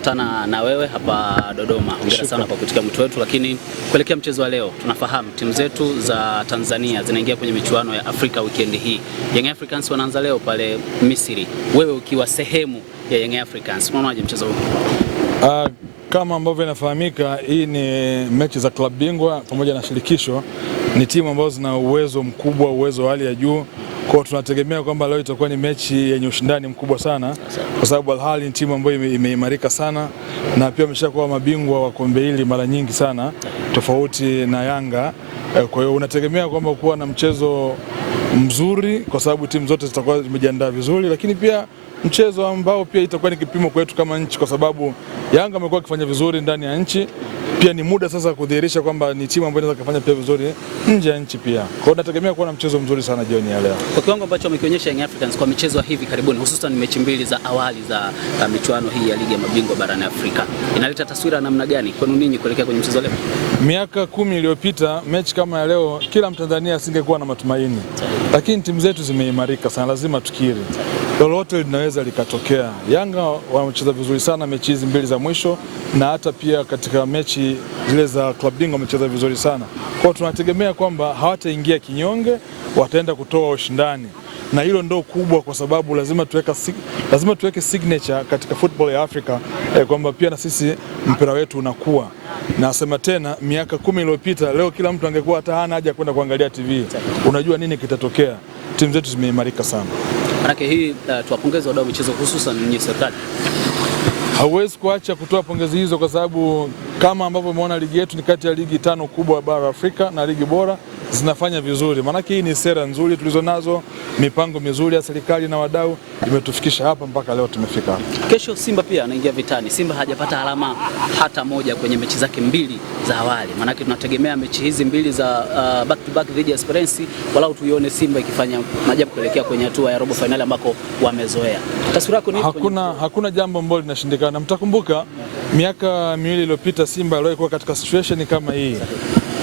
kukutana na wewe hapa Dodoma. Hongera sana kwa kutika mwito wetu, lakini kuelekea mchezo wa leo tunafahamu timu zetu za Tanzania zinaingia kwenye michuano ya Afrika weekend hii. Young Africans wanaanza leo pale Misri. Wewe ukiwa sehemu ya Young Africans, unaonaje mchezo huu? Kama ambavyo inafahamika, hii ni mechi za klabu bingwa pamoja na shirikisho. Ni timu ambazo zina uwezo mkubwa, uwezo wa hali ya juu. Kwa tunategemea kwamba leo itakuwa ni mechi yenye ushindani mkubwa sana, kwa sababu Al Ahly ni timu ambayo imeimarika sana na pia wameshakuwa mabingwa wa kombe hili mara nyingi sana tofauti na Yanga. Kwa hiyo unategemea kwamba kuwa na mchezo mzuri kwa sababu timu zote zitakuwa zimejiandaa vizuri, lakini pia mchezo ambao pia itakuwa ni kipimo kwetu kama nchi, kwa sababu Yanga amekuwa akifanya vizuri ndani ya nchi. Pia ni muda sasa kudhihirisha kwamba ni timu ambayo inaweza kufanya pia vizuri nje ya nchi pia. Kwa hiyo nategemea kuwa na mchezo mzuri sana jioni ya leo. Kwa kiwango ambacho wamekionyesha Young Africans kwa michezo hivi karibuni, hususan mechi mbili za awali za michuano hii ya ligi ya mabingwa barani Afrika, inaleta taswira namna gani kwenu ninyi kuelekea kwenye mchezo leo? Miaka 10 iliyopita mechi kama ya leo kila Mtanzania asingekuwa na matumaini. Lakini timu zetu zimeimarika sana, lazima tukiri. Lolote linaweza likatokea. Yanga wamecheza vizuri sana mechi hizi mbili za mwisho, na hata pia katika mechi zile za klabu bingwa wamecheza vizuri sana. Kwa hiyo tunategemea kwamba hawataingia kinyonge, wataenda kutoa ushindani. Na hilo ndo kubwa, kwa sababu lazima tuweke signature katika football ya Afrika, kwamba pia na sisi mpira wetu unakuwa. Nasema tena, miaka 10 iliyopita leo kila mtu angekuwa hata hana haja kwenda kuangalia TV. Unajua nini kitatokea? Timu zetu zimeimarika sana. Manake hii tuwapongeze wadau michezo, hususan nyinyi serikali. Hauwezi kuacha kutoa pongezi hizo, kwa sababu kama ambavyo umeona ligi yetu ni kati ya ligi 5 kubwa bara Afrika na ligi bora zinafanya vizuri. Maanake hii ni sera nzuri tulizonazo, mipango mizuri ya serikali na wadau imetufikisha hapa mpaka leo tumefika hapa. Kesho Simba pia anaingia vitani. Simba hajapata alama hata moja kwenye mechi zake mbili za awali. Maanake tunategemea mechi hizi mbili za back to back dhidi ya Esperance, walau tuione Simba ikifanya maajabu kuelekea kwenye hatua ya robo finali ambako wamezoea. Taswira yako ni hakuna jambo ambalo linashindikana. Mtakumbuka miaka miwili iliyopita Simba alikuwa katika situation kama hii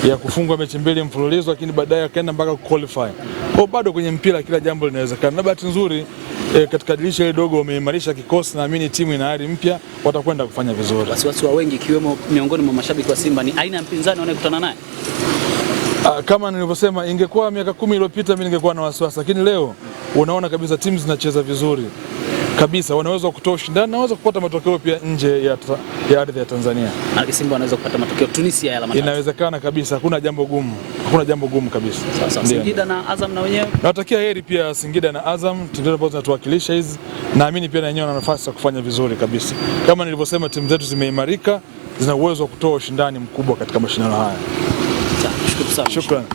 ya kufungwa mechi mbili mfululizo, lakini baadaye akaenda mpaka qualify. Kwa bado kwenye mpira kila jambo linawezekana. Na bahati nzuri katika dirisha ile dogo wameimarisha kikosi, naamini timu ina ari mpya, watakwenda kufanya vizuri. Wasiwasi wa wengi ikiwemo miongoni mwa mashabiki wa Simba ni aina ya mpinzani wanayekutana naye. Kama nilivyosema, ingekuwa miaka 10 iliyopita mimi ningekuwa na wasiwasi, lakini leo unaona kabisa timu zinacheza vizuri kabisa, wanaweza kutoa ushindani na wanaweza kupata matokeo pia nje ya ardhi ya Tanzania. Na Simba wanaweza kupata matokeo Tunisia ya alama 3. Inawezekana kabisa, hakuna jambo gumu kabisa. Sasa Singida na Azam na wenyewe natakia heri pia Singida na Azam, timu ambazo zinatuwakilisha hizi, naamini pia na wenyewe wana nafasi ya kufanya vizuri kabisa. Kama nilivyosema, timu zetu zimeimarika, zina uwezo wa kutoa ushindani mkubwa katika mashindano haya. Shukrani.